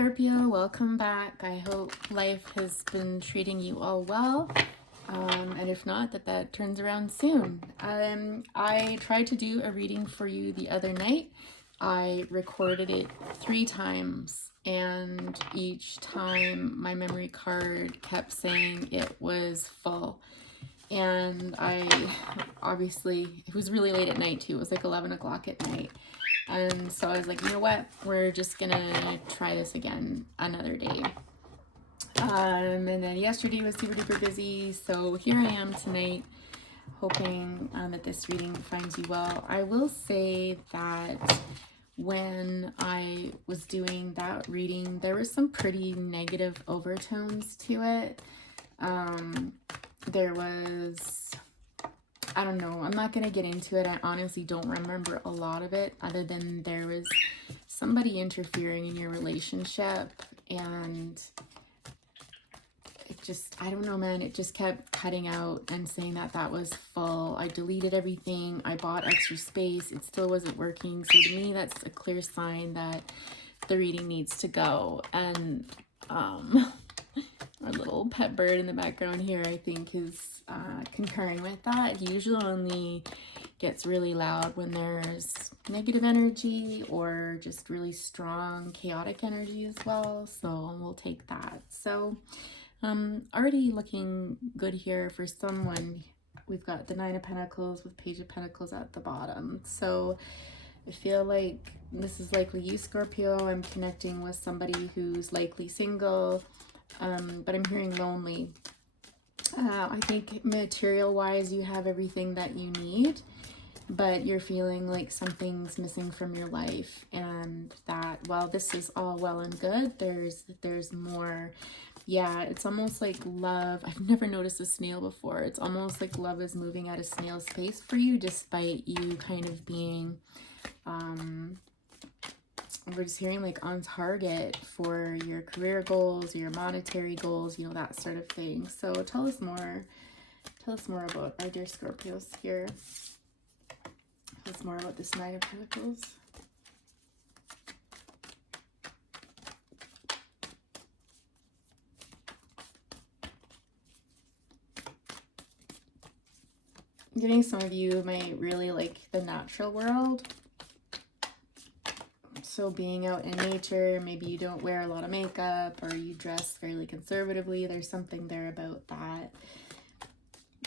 Scorpio, welcome back. I hope life has been treating you all well. And if not, that turns around soon. I tried to do a reading for you the other night. I recorded it 3 times, and each time my memory card kept saying it was full. And it was really late at night too. It was like 11 o'clock at night. And so I was like, you know what? We're just gonna try this again another day. And then yesterday was super duper busy. So here I am tonight, hoping that this reading finds you well. I will say that when I was doing that reading, there was some pretty negative overtones to it. There was, I don't know, I'm not going to get into it. I honestly don't remember a lot of it, other than there was somebody interfering in your relationship, and it just, I don't know, man, it just kept cutting out and saying that was full. I deleted everything. I bought extra space. It still wasn't working. So to me, that's a clear sign that the reading needs to go. And our little pet bird in the background here, I think, is concurring with that. He usually only gets really loud when there's negative energy or just really strong chaotic energy as well. So we'll take that. So already looking good here for someone. We've got the 9 of Pentacles with Page of Pentacles at the bottom. So I feel like this is likely you, Scorpio. I'm connecting with somebody who's likely single, but I'm hearing lonely. I think material-wise, you have everything that you need, but you're feeling like something's missing from your life, and that while this is all well and good, there's more. Yeah, it's almost like love. I've never noticed a snail before. It's almost like love is moving at a snail's pace for you, despite you kind of being, we're just hearing like on target for your career goals, your monetary goals, you know, that sort of thing. So tell us more about our dear Scorpios here. Tell us more about this 9 of Pentacles. I'm getting some of you might really like the natural world. So being out in nature, maybe you don't wear a lot of makeup or you dress fairly conservatively. There's something there about that.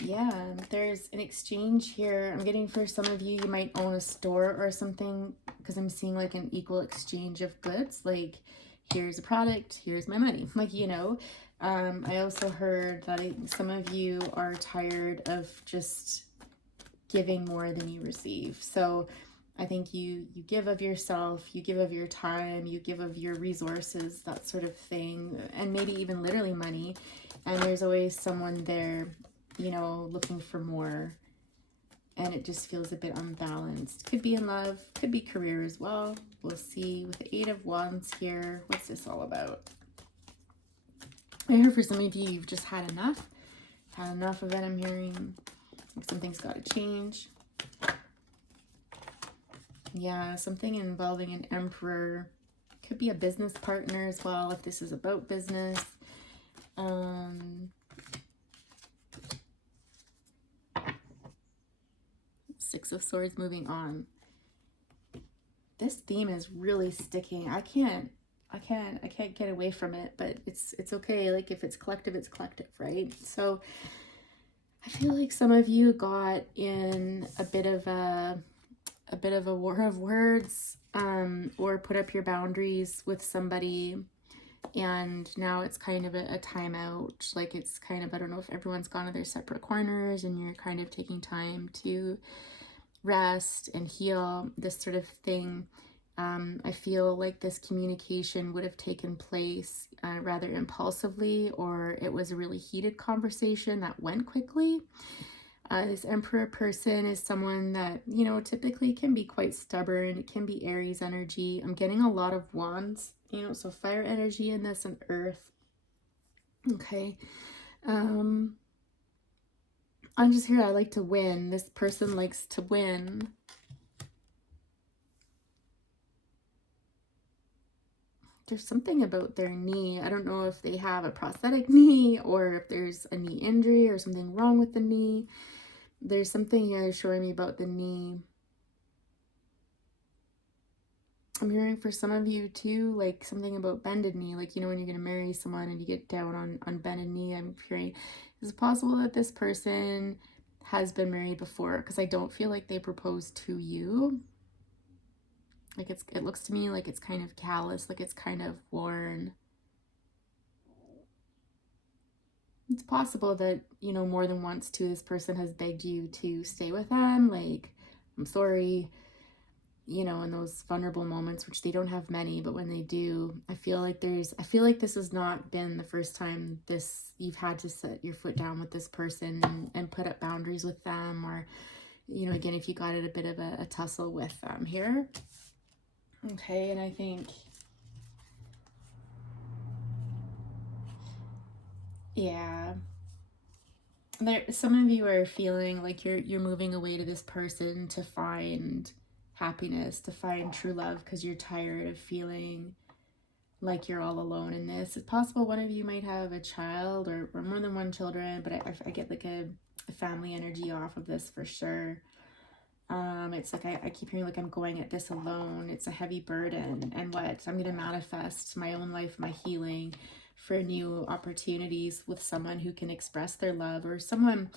Yeah, there's an exchange here. I'm getting for some of you, you might own a store or something, because I'm seeing like an equal exchange of goods. Like, here's a product, here's my money. Like, you know, I also heard that some of you are tired of just giving more than you receive. So I think you give of yourself, you give of your time, you give of your resources, that sort of thing, and maybe even literally money. And there's always someone there, you know, looking for more. And it just feels a bit unbalanced. Could be in love, could be career as well. We'll see. With the 8 of Wands here, what's this all about? I hear for some of you, you've just had enough. Had enough of it, I'm hearing. Something's got to change. Yeah, something involving an Emperor. Could be a business partner as well, if this is about business. 6 of Swords, moving on. This theme is really sticking. I can't get away from it, but it's okay. Like, if it's collective, it's collective, right? So I feel like some of you got in a bit of a war of words, or put up your boundaries with somebody, and now it's kind of a timeout. Like, it's kind of, I don't know if everyone's gone to their separate corners and you're kind of taking time to rest and heal, this sort of thing. I feel like this communication would have taken place rather impulsively, or it was a really heated conversation that went quickly. This Emperor person is someone that, you know, typically can be quite stubborn. It can be Aries energy. I'm getting a lot of wands, you know, so fire energy in this, and earth. Okay. I'm just here. I like to win. This person likes to win. there's something about their knee. I don't know if they have a prosthetic knee or if there's a knee injury or something wrong with the knee. There's something here showing me about the knee. I'm hearing for some of you too, like something about bended knee, like, you know, when you're going to marry someone and you get down on bended knee. I'm hearing, is it possible that this person has been married before? Because I don't feel like they proposed to you. Like it looks to me like it's kind of callous, like it's kind of worn. It's possible that, you know, more than once too, this person has begged you to stay with them. Like, I'm sorry, you know, in those vulnerable moments, which they don't have many, but when they do, I feel like this has not been the first time you've had to set your foot down with this person and put up boundaries with them, or, you know, again, if you got at a bit of a tussle with them here. Okay, and I think, yeah, some of you are feeling like you're moving away to this person to find happiness, to find true love, because you're tired of feeling like you're all alone in this. It's possible one of you might have a child or more than one children, but I get like a family energy off of this for sure. It's like I keep hearing like I'm going at this alone. It's a heavy burden, and what I'm going to manifest my own life, my healing, for new opportunities with someone who can express their love, or someone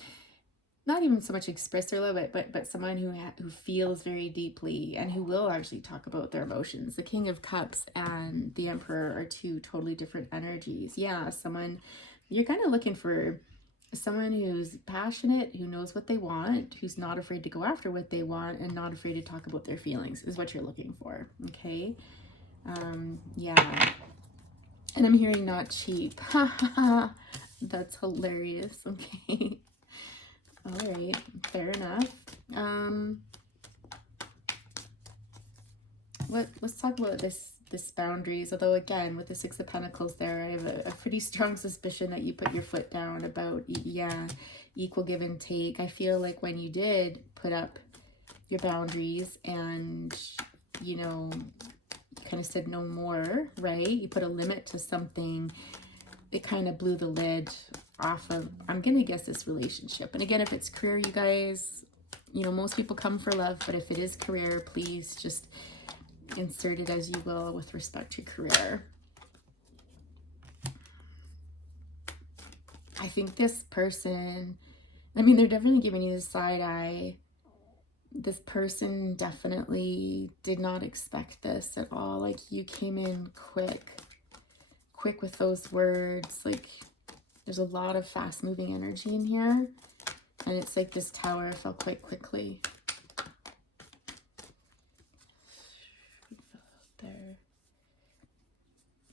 not even so much express their love, but someone who feels very deeply and who will actually talk about their emotions. The King of Cups and the Emperor are two totally different energies. Yeah, someone, you're kind of looking for someone who's passionate, who knows what they want, who's not afraid to go after what they want, and not afraid to talk about their feelings is what you're looking for. Okay. Yeah. And I'm hearing not cheap. That's hilarious. Okay. All right, fair enough. Let's talk about this boundaries. Although again, with the Six of Pentacles there, I have a pretty strong suspicion that you put your foot down about, yeah, equal give and take. I feel like when you did put up your boundaries and, you know, kind of said no more, right? You put a limit to something, it kind of blew the lid off of, I'm gonna guess, this relationship. And again, if it's career, you guys, you know, most people come for love, but if it is career, please just insert it as you will with respect to career. I think this person, I mean, they're definitely giving you the side eye. This person definitely did not expect this at all. Like, you came in quick with those words. Like, there's a lot of fast moving energy in here, and it's like this tower fell quite quickly. There.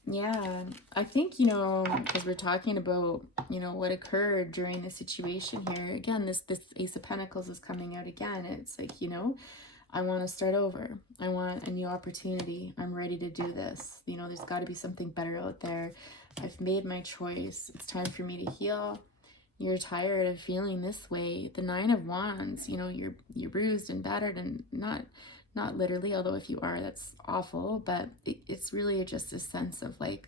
Yeah, I think, you know, because we're talking about, you know, what occurred during the situation here. Again, this Ace of Pentacles is coming out again. It's like, you know, I want to start over. I want a new opportunity. I'm ready to do this. You know, there's got to be something better out there. I've made my choice. It's time for me to heal. You're tired of feeling this way. The Nine of Wands, you know, you're bruised and battered, and not literally, although if you are, that's awful, but it's really just a sense of like,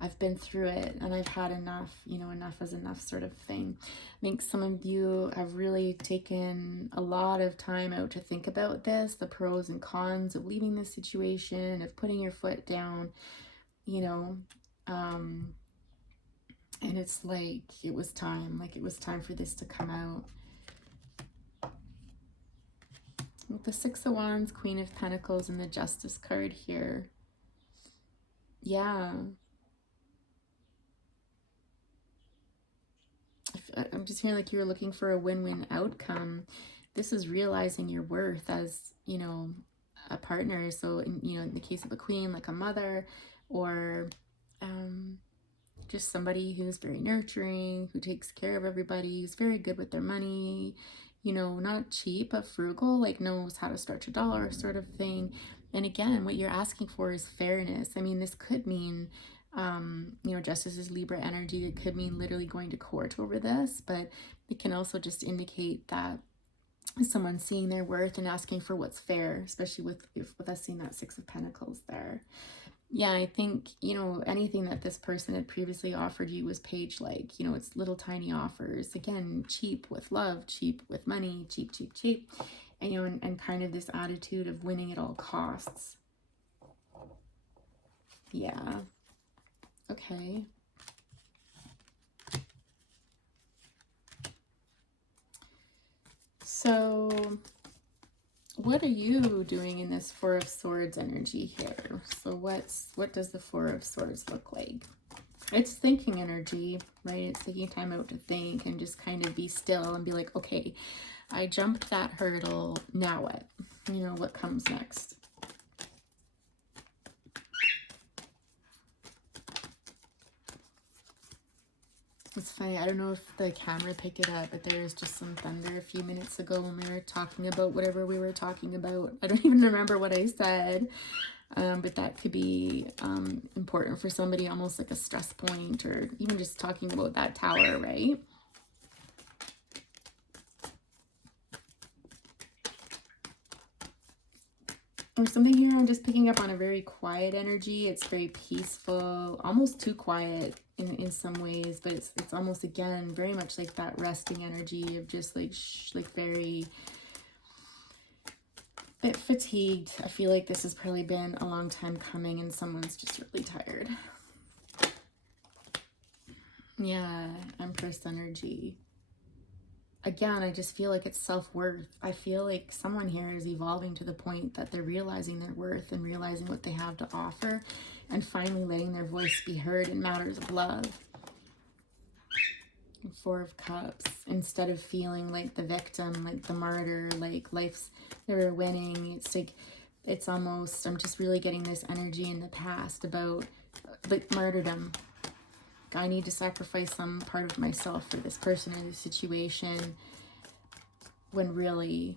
I've been through it and I've had enough, you know, enough is enough sort of thing. I think some of you have really taken a lot of time out to think about this, the pros and cons of leaving this situation, of putting your foot down, you know, and it's like, it was time for this to come out. With the Six of Wands, Queen of Pentacles, and the Justice card here. Yeah. I'm just hearing like you're looking for a win-win outcome. This is realizing your worth as, you know, a partner. So, you know, in the case of a queen, like a mother, or just somebody who's very nurturing, who takes care of everybody, who's very good with their money, you know, not cheap, but frugal, like knows how to stretch a dollar sort of thing. And again, what you're asking for is fairness. I mean, this could mean, you know, Justice is Libra energy. It could mean literally going to court over this, but it can also just indicate that someone seeing their worth and asking for what's fair, especially with us seeing that Six of Pentacles there. Yeah, I think, you know, anything that this person had previously offered you was page-like. You know, it's little tiny offers. Again, cheap with love, cheap with money, cheap, cheap, cheap. And, you know, and kind of this attitude of winning at all costs. Yeah. Okay. So what are you doing in this Four of Swords energy here? So what does the Four of Swords look like? It's thinking energy, right? It's taking time out to think and just kind of be still and be like, okay, I jumped that hurdle, now what? You know, what comes next? It's funny, I don't know if the camera picked it up, but there was just some thunder a few minutes ago when we were talking about whatever we were talking about. I don't even remember what I said, but that could be important for somebody, almost like a stress point, or even just talking about that tower, right? Or something here, I'm just picking up on a very quiet energy. It's very peaceful, almost too quiet in some ways, but it's almost, again, very much like that resting energy of just like very bit fatigued. I feel like this has probably been a long time coming and someone's just really tired. Yeah, Empress energy. Again, I just feel like it's self-worth. I feel like someone here is evolving to the point that they're realizing their worth and realizing what they have to offer and finally letting their voice be heard in matters of love. Four of Cups. Instead of feeling like the victim, like the martyr, like life's, they're winning. It's like, it's almost, I'm just really getting this energy in the past about like martyrdom. I need to sacrifice some part of myself for this person or this situation, when really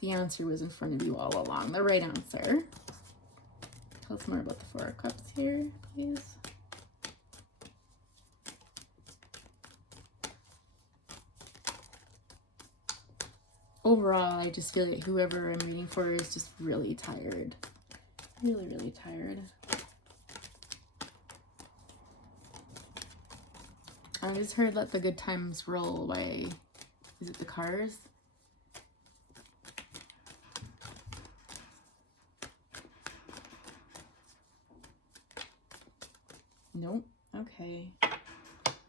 the answer was in front of you all along. The right answer. Tell us more about the Four of Cups here, please. Overall, I just feel like whoever I'm reading for is just really tired. Really, really tired. I just heard let the good times roll. Why? Is it the Cars? Nope. Okay.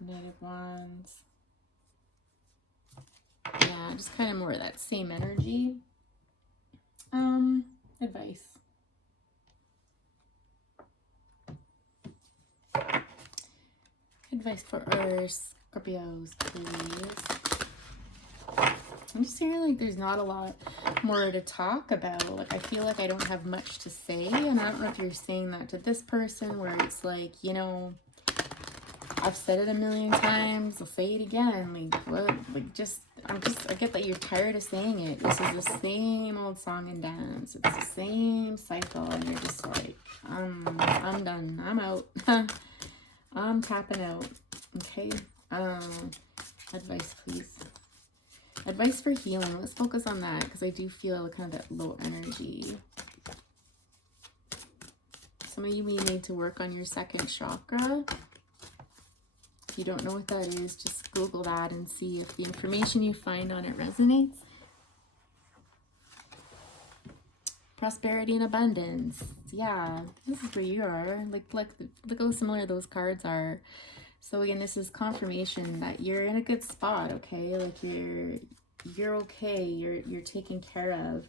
Knight of Wands. Yeah, just kind of more of that same energy. Advice. Advice for our Scorpios, please. I'm just hearing like there's not a lot more to talk about. Like, I feel like I don't have much to say, and I don't know if you're saying that to this person, where it's like, you know, I've said it a million times, I'll say it again. Like, what? Like, I get that you're tired of saying it. This is the same old song and dance. It's the same cycle, and you're just like, I'm done. I'm out. I'm tapping out. Okay. Advice, please. Advice for healing. Let's focus on that, because I do feel kind of that low energy. Some of you may need to work on your second chakra. If you don't know what that is, just Google that and see if the information you find on it resonates. Prosperity and abundance. Yeah, this is where you are. Look how similar those cards are. So again, this is confirmation that you're in a good spot, okay? Like you're okay. You're taken care of.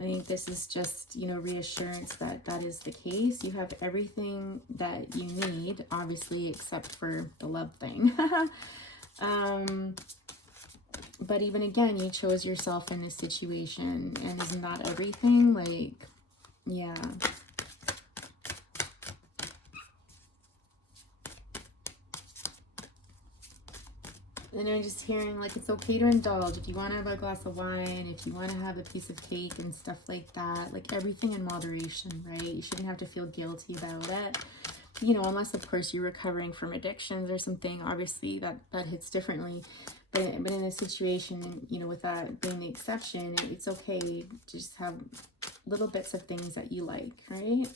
I think this is just, you know, reassurance that that is the case. You have everything that you need, obviously, except for the love thing. But even again, you chose yourself in this situation, and isn't that everything? Like, yeah. And I'm just hearing, like, it's okay to indulge. If you want to have a glass of wine, if you want to have a piece of cake and stuff like that, like, everything in moderation, right? You shouldn't have to feel guilty about it. You know, unless, of course, you're recovering from addictions or something. Obviously, that hits differently. But in a situation, you know, with that being the exception, it's okay to just have little bits of things that you like, right?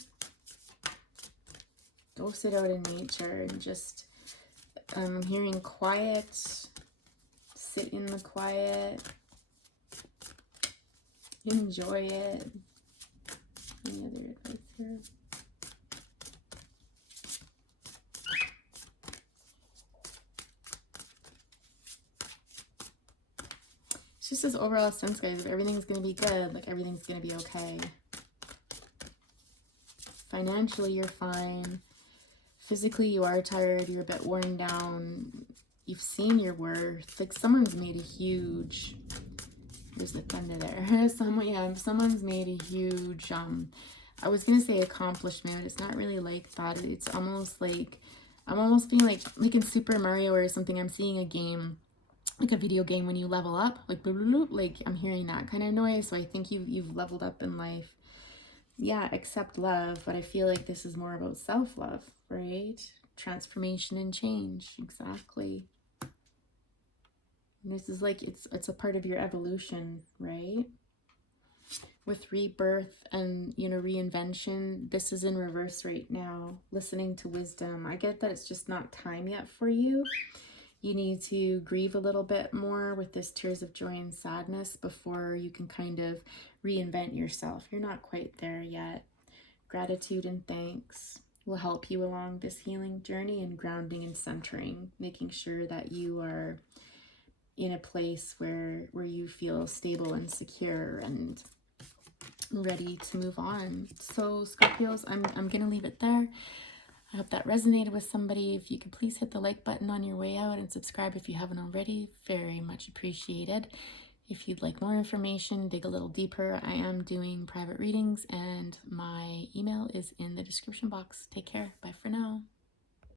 Go sit out in nature and just, I'm hearing quiet. Sit in the quiet. Enjoy it. Any other advice here? It's just this overall sense, guys, of everything's going to be good. Like, everything's going to be okay. Financially, you're fine. Physically, you are tired. You're a bit worn down. You've seen your worth. Like, someone's made a huge... There's the thunder there. Someone's made a huge... I was going to say accomplishment, but it's not really like that. It's almost like... I'm almost being like in Super Mario or something. I'm seeing a game, like a video game, when you level up, like bloop, bloop, bloop, like I'm hearing that kind of noise. So I think you've leveled up in life. Yeah, accept love, but I feel like this is more about self-love, right? Transformation and change. Exactly. And this is like it's a part of your evolution, right? With rebirth and, you know, reinvention, this is in reverse right now. Listening to wisdom. I get that it's just not time yet for you. You need to grieve a little bit more with this tears of joy and sadness before you can kind of reinvent yourself. You're not quite there yet. Gratitude and thanks will help you along this healing journey, and grounding and centering, making sure that you are in a place where you feel stable and secure and ready to move on. So Scorpios, I'm gonna leave it there. I hope that resonated with somebody. If you could please hit the like button on your way out and subscribe if you haven't already. Very much appreciated. If you'd like more information, dig a little deeper, I am doing private readings and my email is in the description box. Take care. Bye for now.